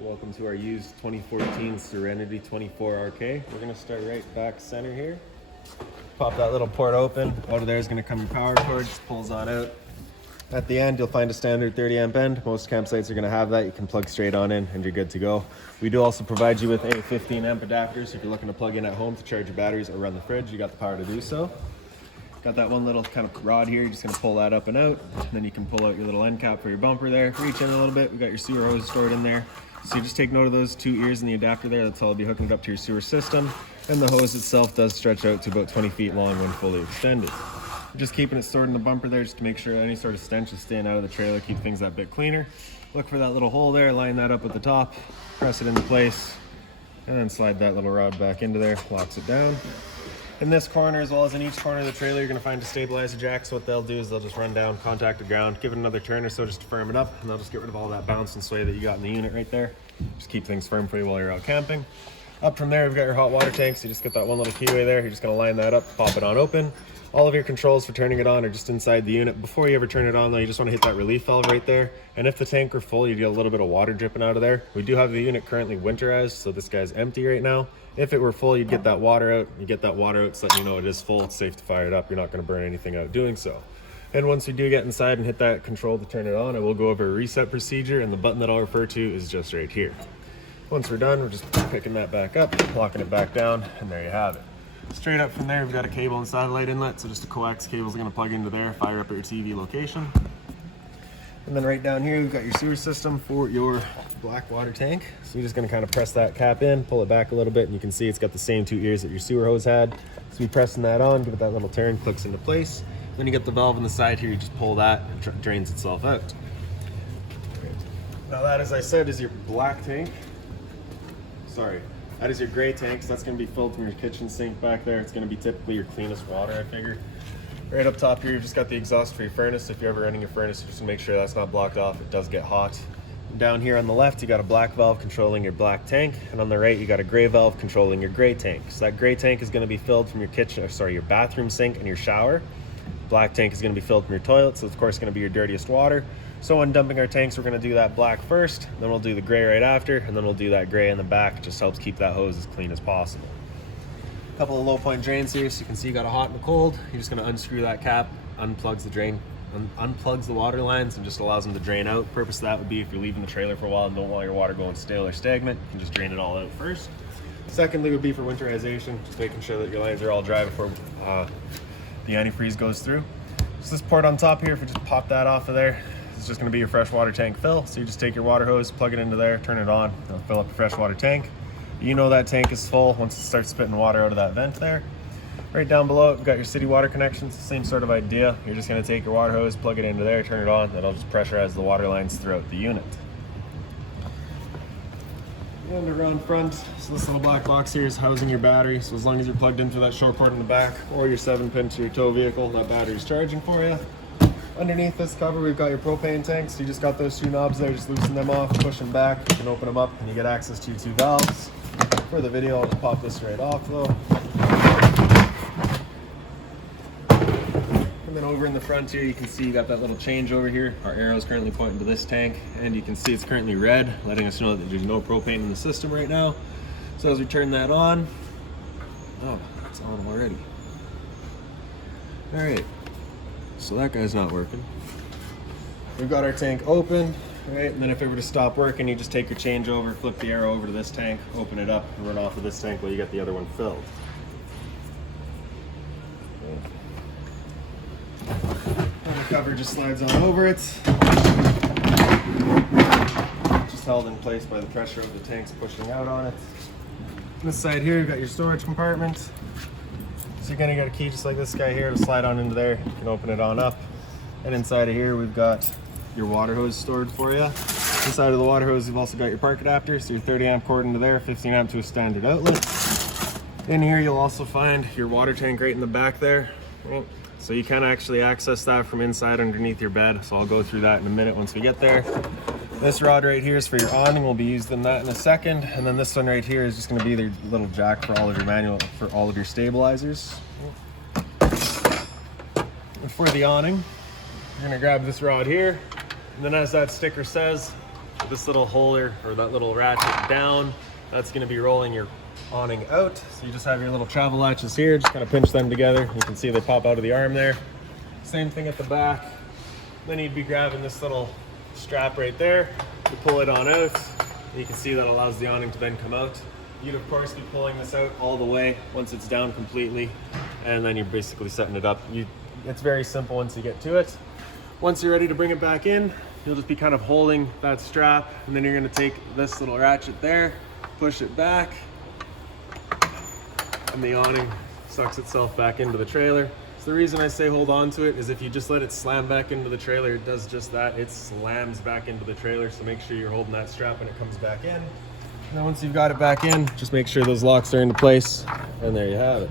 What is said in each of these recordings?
Welcome to our used 2014 Serenity 24RK. We're going to start right back center here. Pop that little port open. Out of there is going to come your power cord. Just pulls on out. At the end, you'll find a standard 30 amp end. Most campsites are going to have that. You can plug straight on in and you're good to go. We do also provide you with a 15 amp adapter. So if you're looking to plug in at home to charge your batteries or run the fridge, you got the power to do so. Got that one little kind of rod here. You're just going to pull that up and out. And then you can pull out your little end cap for your bumper there. Reach in a little bit. We got your sewer hose stored in there. So you just take note of those two ears in the adapter there. That's all be hooking it up to your sewer system. And the hose itself does stretch out to about 20 feet long when fully extended. Just keeping it stored in the bumper there just to make sure any sort of stench is staying out of the trailer, keep things that bit cleaner. Look for that little hole there, line that up at the top, press it into place, and then slide that little rod back into there, locks it down. In this corner, as well as in each corner of the trailer, you're going to find a stabilizer jack. So what they'll do is they'll just run down, contact the ground, give it another turn or so just to firm it up, and they'll just get rid of all that bounce and sway that you got in the unit right there. Just keep things firm for you while you're out camping. Up from there, we've got your hot water tank. So you just get that one little keyway there. You're just going to line that up, pop it on open. All of your controls for turning it on are just inside the unit. Before you ever turn it on though, you just want to hit that relief valve right there. And if the tank were full, you'd get a little bit of water dripping out of there. We do have the unit currently winterized, so this guy's empty right now. If it were full, you'd get that water out. You get that water out, so that you know it is full. It's safe to fire it up. You're not going to burn anything out doing so. And once we do get inside and hit that control to turn it on, I will go over a reset procedure, and the button that I'll refer to is just right here. Once we're done, we're just picking that back up, locking it back down, and there you have it. Straight up from there, we've got a cable and satellite inlet, so just a coax cable is going to plug into there, fire up at your TV location. And then right down here, we've got your sewer system for your black water tank. So you're just going to kind of press that cap in, pull it back a little bit, and you can see it's got the same two ears that your sewer hose had. So you're pressing that on, give it that little turn, clicks into place. Then you get the valve on the side here, you just pull that, it drains itself out. Now that, as I said, is your black tank. Sorry. That is your gray tank, so that's going to be filled from your kitchen sink back there. It's going to be typically your cleanest water, I figure. Right up top here, you've just got the exhaust for your furnace. If you're ever running your furnace, just to make sure that's not blocked off. It does get hot. And down here on the left, you got a black valve controlling your black tank, and on the right, you got a gray valve controlling your gray tank. So that gray tank is going to be filled from your kitchen, or sorry, your bathroom sink and your shower. Black tank is going to be filled from your toilet, so of course going to be your dirtiest water. So when dumping our tanks, we're going to do that black first, then we'll do the gray right after, and then we'll do that gray in the back. It just helps keep that hose as clean as possible. A couple of low point drains here, so you can see you got a hot and a cold. You're just going to unscrew that cap, unplugs the drain, unplugs the water lines, and just allows them to drain out. Purpose of that would be if you're leaving the trailer for a while and don't want your water going stale or stagnant, you can just drain it all out first. Secondly would be for winterization, just making sure that your lines are all dry before the antifreeze goes through. So this port on top here, if we just pop that off of there, it's just going to be your freshwater tank fill. So you just take your water hose, plug it into there, turn it on, it'll fill up the freshwater tank. You know that tank is full once it starts spitting water out of that vent there. Right down below, we've got your city water connections, same sort of idea. You're just going to take your water hose, plug it into there, turn it on, that'll just pressurize the water lines throughout the unit. And around front, so this little black box here is housing your battery. So as long as you're plugged into that short cord in the back or your 7-pin to your tow vehicle, that battery's charging for you. Underneath this cover, we've got your propane tanks. So you just got those two knobs there, just loosen them off, push them back, you can open them up, and you get access to your two valves. For the video, I'll just pop this right off though. And then over in the front here, you can see you got that little change over here. Our arrow is currently pointing to this tank, and you can see it's currently red, letting us know that there's no propane in the system right now. So as we turn that on, oh, it's on already. All right. So that guy's not working. We've got our tank open, right? And then if it were to stop working, you just take your change over, flip the arrow over to this tank, open it up, and run off of this tank while you get the other one filled. And the cover just slides on over it. Just held in place by the pressure of the tanks pushing out on it. On this side here, you've got your storage compartment. So again, you got a key just like this guy here to slide on into there. You can open it on up. And inside of here, we've got your water hose stored for you. Inside of the water hose, you've also got your park adapter. So your 30 amp cord into there, 15 amp to a standard outlet. In here, you'll also find your water tank right in the back there. So you can actually access that from inside underneath your bed. So I'll go through that in a minute once we get there. This rod right here is for your awning. We'll be using that in a second. And then this one right here is just going to be the little jack for all of your stabilizers. And for the awning, you're going to grab this rod here. And then as that sticker says, this little holder or that little ratchet down, that's going to be rolling your awning out. So you just have your little travel latches here, just kind of pinch them together. You can see they pop out of the arm there. Same thing at the back. Then you'd be grabbing this little strap right there to pull it on out. You can see that allows the awning to then come out. You'd of course be pulling this out all the way once it's down completely, and then you're basically setting it up. It's very simple once you get to it. Once you're ready to bring it back in, you'll just be kind of holding that strap, and then you're going to take this little ratchet there, push it back, and the awning sucks itself back into the trailer. So the reason I say hold on to it is if you just let it slam back into the trailer, it does just that. It slams back into the trailer, so make sure you're holding that strap when it comes back in. And then once you've got it back in, just make sure those locks are into place, and there you have it.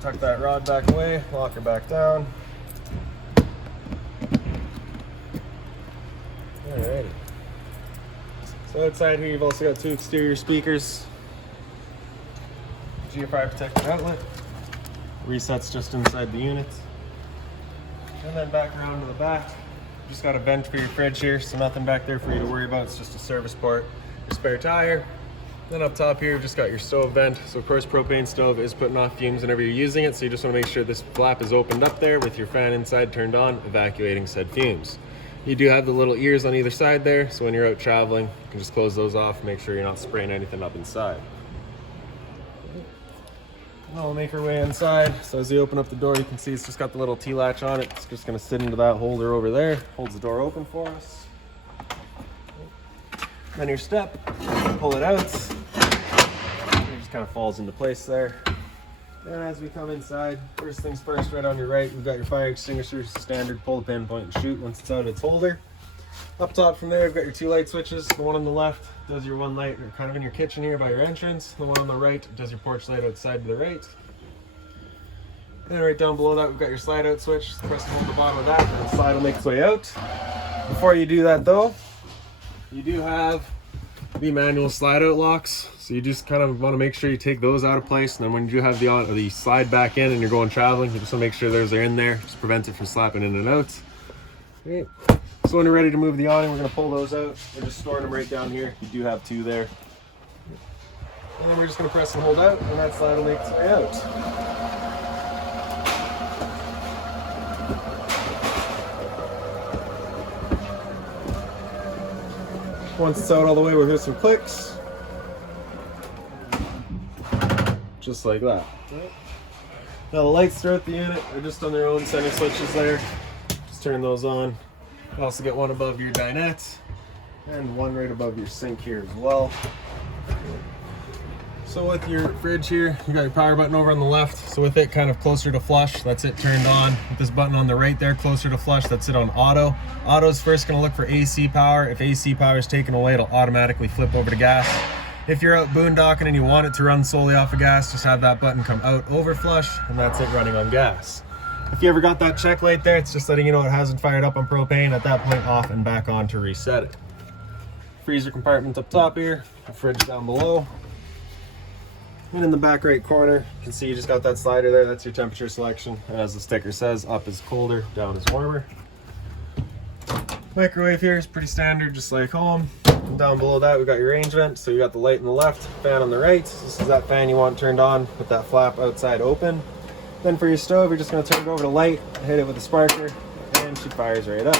Tuck that rod back away, lock her back down. Alrighty. So outside here, you've also got 2 exterior speakers. GFI protected outlet. Resets just inside the unit. And then back around to the back. Just got a vent for your fridge here, so nothing back there for you to worry about. It's just a service port, your spare tire. Then up top here, you've just got your stove vent. So of course, propane stove is putting off fumes whenever you're using it. So you just want to make sure this flap is opened up there with your fan inside turned on, evacuating said fumes. You do have the little ears on either side there. So when you're out traveling, you can just close those off, make sure you're not spraying anything up inside. Now we'll make our way inside. So as you open up the door, you can see it's just got the little T-latch on it. It's just going to sit into that holder over there. Holds the door open for us. Then your step, pull it out. It just kind of falls into place there. And as we come inside, first things first, right on your right, we've got your fire extinguisher, standard pull the pin, point, and shoot once it's out of its holder. Up top from there, we've got your 2 light switches. The one on the left does your 1 light kind of in your kitchen here by your entrance. The one on the right does your porch light outside to the right. And right down below that, we've got your slide out switch. Press and hold the bottom of that, and the slide will make its way out. Before you do that though, you do have the manual slide out locks. So you just kind of want to make sure you take those out of place. And then when you do have the slide back in and you're going traveling, you just want to make sure those are in there. Just prevent it from slapping in and out. Okay. So when you're ready to move the awning, we're going to pull those out. We're just storing them right down here. You do have 2 there. And then we're just going to press and hold out, and that slide will make its way out. Once it's out all the way, we'll hear some clicks. Just like that. Now the lights throughout the unit are just on their own center switches there. Just turn those on. You also get one above your Dinettes and one right above your sink here as well. So with your fridge here, you got your power button over on the left. So with it kind of closer to flush, that's it turned on. With this button on the right there, closer to flush, that's it on auto. Auto's first gonna look for AC power. If AC power is taken away, it'll automatically flip over to gas. If you're out boondocking and you want it to run solely off of gas, just have that button come out over flush, and that's it running on gas. If you ever got that check light there, it's just letting you know it hasn't fired up on propane. At that point, off and back on to reset it. Freezer compartment up top here, the fridge down below. And in the back right corner, you can see you just got that slider there. That's your temperature selection. And as the sticker says, up is colder, down is warmer. Microwave here is pretty standard, just like home. And down below that, we've got your range vent. So you got the light on the left, fan on the right. This is that fan you want turned on with that flap outside open. Then for your stove, you're just going to turn it over to light, hit it with a sparker, and she fires right up.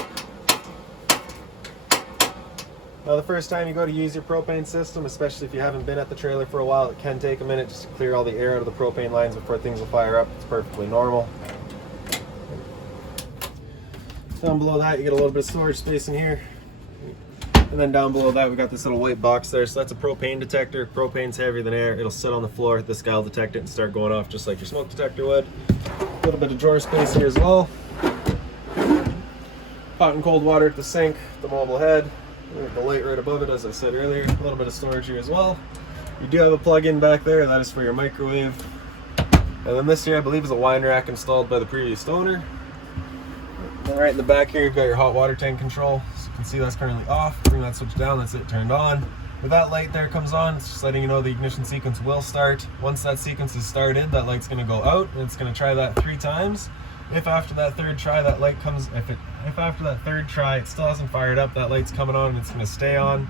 Now the first time you go to use your propane system, especially if you haven't been at the trailer for a while, it can take a minute just to clear all the air out of the propane lines before things will fire up. It's perfectly normal. Down below that, you get a little bit of storage space in here. And then down below that, we got this little white box there. So that's a propane detector. Propane's heavier than air. It'll sit on the floor. This guy will detect it and start going off just like your smoke detector would. A little bit of drawer space here as well. Hot and cold water at the sink, the mobile head. The light right above it, as I said earlier. A little bit of storage here as well. You do have a plug-in back there. That is for your microwave. And then this here, I believe, is a wine rack installed by the previous owner. And right in the back here, you've got your hot water tank control. So you can see that's currently off. Bring that switch down, that's it turned on. When that light there comes on, it's just letting you know the ignition sequence will start. Once that sequence is started, that light's gonna go out, and it's gonna try that 3 times. If after that 3rd try that light comes, if it If after that third try it still hasn't fired up, that light's coming on and it's going to stay on,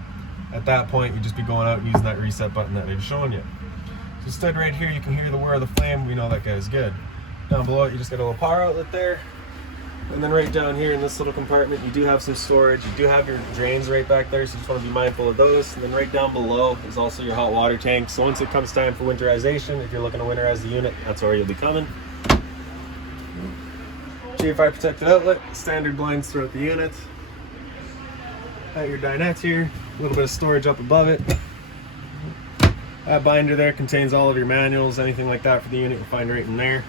at that point you'd just be going out and using that reset button that I was showing you. So stood right here, you can hear the whir of the flame, we know that guy's good. Down below it, you just got a little power outlet there. And then right down here in this little compartment, you do have some storage. You do have your drains right back there, so you just want to be mindful of those. And then right down below is also your hot water tank. So once it comes time for winterization, if you're looking to winterize the unit, that's where you'll be coming. GFI protected outlet, standard blinds throughout the unit. Got your Dinettes here, a little bit of storage up above it. That binder there contains all of your manuals, anything like that for the unit, you'll find right in there.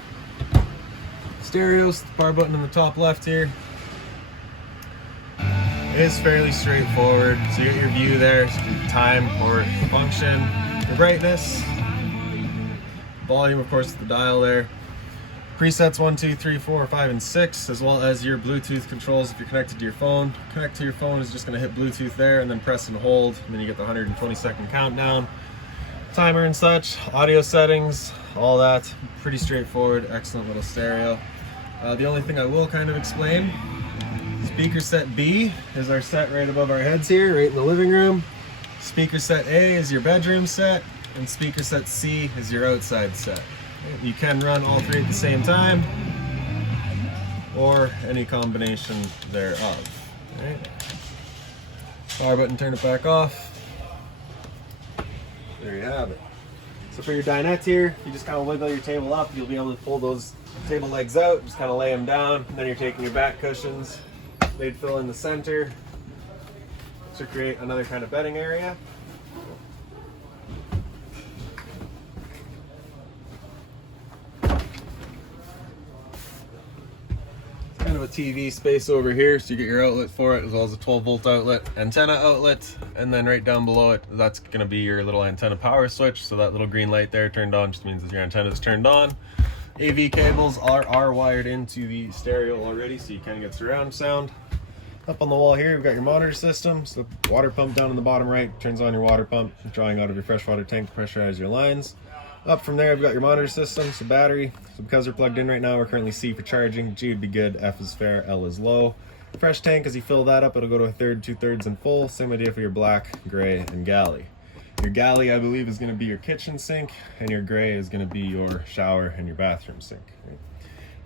Stereos, the power button in the top left here. It is fairly straightforward. So you get your view there, time or function, your brightness, volume, of course, the dial there. Presets 1, 2, 3, 4, 5, and 6, as well as your Bluetooth controls if you're connected to your phone. Connect to your phone is just going to hit Bluetooth there and then press and hold, and then you get the 120-second countdown. Timer and such, audio settings, all that. Pretty straightforward, excellent little stereo. The only thing I will kind of explain, speaker set B is our set right above our heads here, right in the living room. Speaker set A is your bedroom set, and speaker set C is your outside set. You can run all three at the same time, or any combination thereof. Right. Power button, turn it back off. There you have it. So for your Dinettes here, you just kind of wiggle your table up, you'll be able to pull those table legs out, just kind of lay them down, and then you're taking your back cushions. They'd fill in the center to create another kind of bedding area. Kind of a TV space over here, so you get your outlet for it, as well as a 12-volt outlet, antenna outlet, and then right down below it, that's going to be your little antenna power switch. So that little green light there turned on just means that your antenna is turned on. AV cables are wired into the stereo already, so you kind of get surround sound. Up on the wall here, we've got your monitor system. So the water pump down in the bottom right turns on your water pump, drawing out of your freshwater tank to pressurize your lines. Up from there, we've got your monitor system, so battery. So because they're plugged in right now, we're currently C for charging, G would be good, F is fair, L is low. Fresh tank, as you fill that up, it'll go to 1/3, 2/3, and full. Same idea for your black, gray, and galley. Your galley, I believe, is going to be your kitchen sink, and your gray is going to be your shower and your bathroom sink. Right?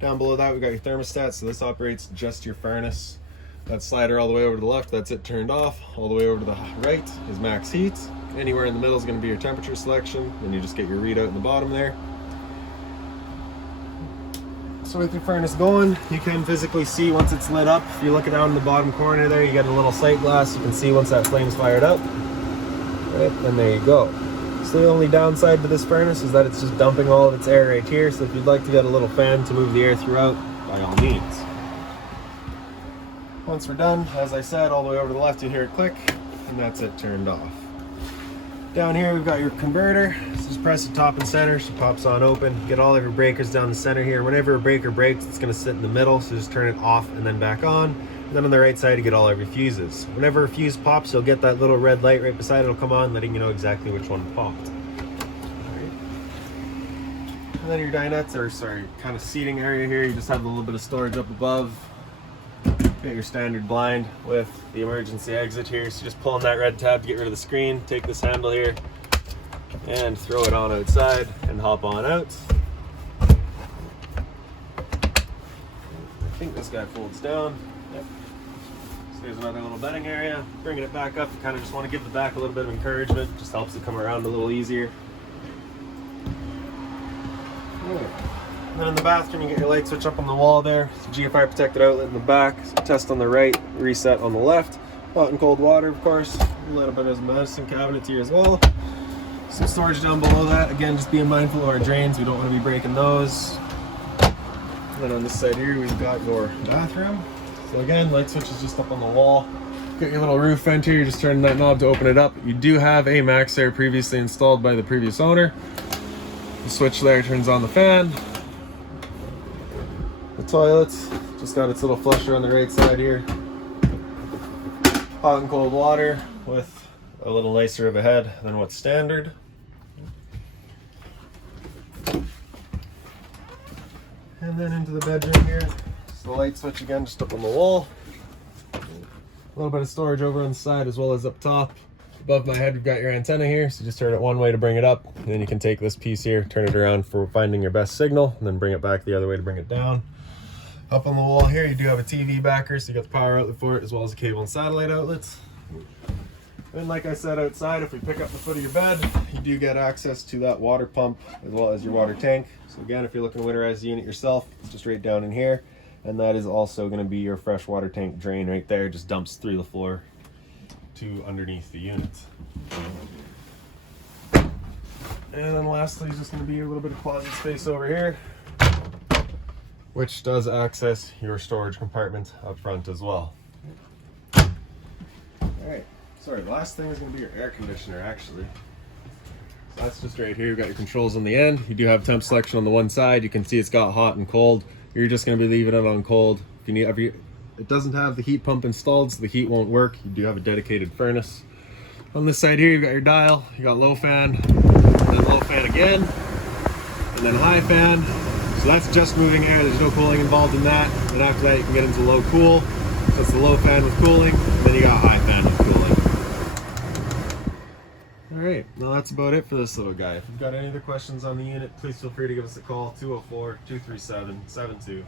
Down below that, we've got your thermostat, so this operates just your furnace. That slider all the way over to the left, that's it turned off. All the way over to the right is max heat. Anywhere in the middle is going to be your temperature selection. Then you just get your readout in the bottom there. So with your furnace going, you can physically see once it's lit up. If you look down in the bottom corner there, you get a little sight glass. You can see once that flame's fired up. Right, and there you go. So the only downside to this furnace is that it's just dumping all of its air right here. So if you'd like to get a little fan to move the air throughout, by all means. Once we're done, as I said, all the way over to the left, you hear it click, and that's it turned off. Down here, we've got your converter. So just press the top and center, so it pops on open. Get all of your breakers down the center here. Whenever a breaker breaks, it's going to sit in the middle, so just turn it off and then back on. And then on the right side, you get all of your fuses. Whenever a fuse pops, you'll get that little red light right beside it. It'll come on, letting you know exactly which one popped. Right. And then your Dinettes, or sorry, kind of seating area here. You just have a little bit of storage up above. Got your standard blind with the emergency exit here. So just pull on that red tab to get rid of the screen. Take this handle here and throw it on outside and hop on out. I think this guy folds down. Yep. So there's another little bedding area. Bringing it back up, you kind of just want to give the back a little bit of encouragement. Just helps it come around a little easier. And then in the bathroom, you get your light switch up on the wall there. So GFI protected outlet in the back. So test on the right, reset on the left. Hot and cold water, of course. A little bit of medicine cabinet here as well. Some storage down below that. Again, just being mindful of our drains. We don't want to be breaking those. And then on this side here, we've got your bathroom. So again, light switch is just up on the wall. Got your little roof vent here. You're just turning that knob to open it up. You do have a Max Air previously installed by the previous owner. The switch there turns on the fan. The toilet just got its little flusher on the right side here. Hot and cold water with a little nicer of a head than what's standard. And then into the bedroom here. It's the light switch again, just up on the wall. little bit of storage over on the side as well as up top. Above my head, we've got your antenna here, so just turn it one way to bring it up, and then you can take this piece here, turn it around for finding your best signal, and then bring it back the other way to bring it down. Up on the wall here, you do have a TV backer, so you got the power outlet for it, as well as a cable and satellite outlets. And like I said, outside, if we pick up the foot of your bed, you do get access to that water pump, as well as your water tank. So again, if you're looking to winterize the unit yourself, it's just right down in here. And that is also going to be your fresh water tank drain right there, just dumps through the floor to underneath the unit. And then lastly is just going to be a little bit of closet space over here, which does access your storage compartment up front as well. Alright, sorry, the last thing is going to be your air conditioner actually. So that's just right here. You've got your controls on the end. You do have temp selection on the one side. You can see it's got hot and cold. You're just going to be leaving it on cold. If you need, it doesn't have the heat pump installed, so the heat won't work. You do have a dedicated furnace. On this side here, you've got your dial. You got low fan, and then low fan again, and then high fan. So that's just moving air. There's no cooling involved in that. And after that, you can get into low cool. So it's the low fan with cooling, and then you got high fan with cooling. All right, well that's about it for this little guy. If you've got any other questions on the unit, please feel free to give us a call, 204-237-7272.